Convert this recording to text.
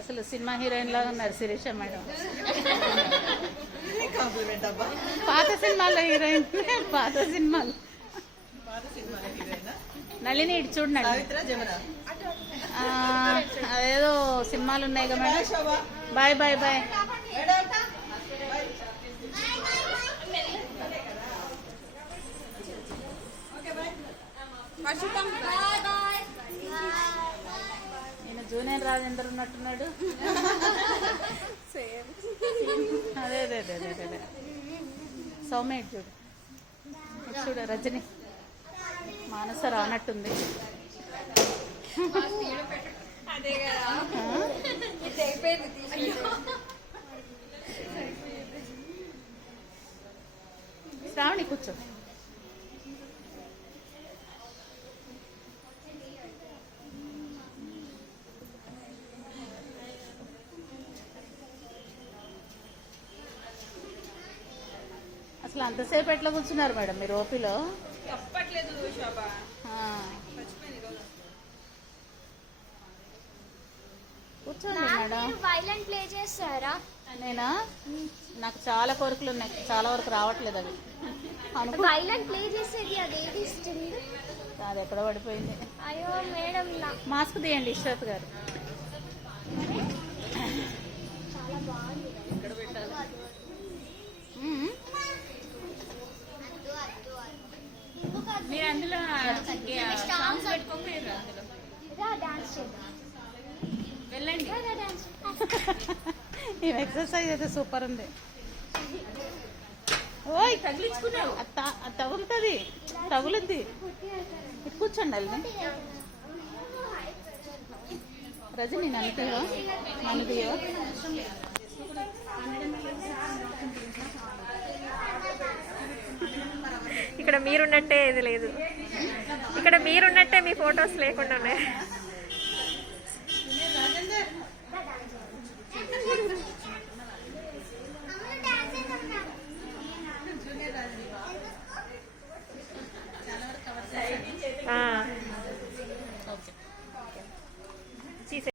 అసలు cinema heroine లాగా ఉన్నారు శిరీష మేడం. పాత సినిమాలో హీరోయిన్, పాత సినిమాలు. నళిని ఇటు చూడండి, అదేదో సినిమాలు ఉన్నాయి కదా మేడం. Bye bye bye. నేను జూనియర్ రాజేందర్ ఉన్నట్టున్నాడు. అదే అదే అదే అదే అదే సౌమ్య చూడు, చూడు రజని మానస రానట్టుంది. శ్రావణి కూర్చో. అసలు అంతసేపు ఎట్లా కూర్చున్నారు మేడం మీరు ఓపీలో? కూర్చోండి మేడం. వైలెంట్ ప్లే చేస్తారా? నేనా? నాకు చాలా కోరికలు ఉన్నాయి, చాలా వరకు రావట్లేదు అవి. వైలెంట్ ప్లే చేసేది అదేది ఇస్తుంది, అది ఎక్కడో పడిపోయింది. అయ్యో మేడం మాస్క్ తీయండి ఇష్రత్ గారు. చాలా బాగుంది. మీరు అందులో వెళ్ళండి. ఈ ఎక్సర్సైజ్ అయితే సూపర్ ఉంది. ఓయ్ తగిలించుకున్నావు, తగులుతుంది, తగులుద్ది. ఇటు కూర్చోండి వెళ్ళి. రజని నన్ను తీయో, నన్ను తీయో. ఇక్కడ మీరున్నట్టే ఇది లేదు, ఇక్కడ మీరున్నట్టే మీ ఫొటోస్ లేకుండా ఉన్నాయి.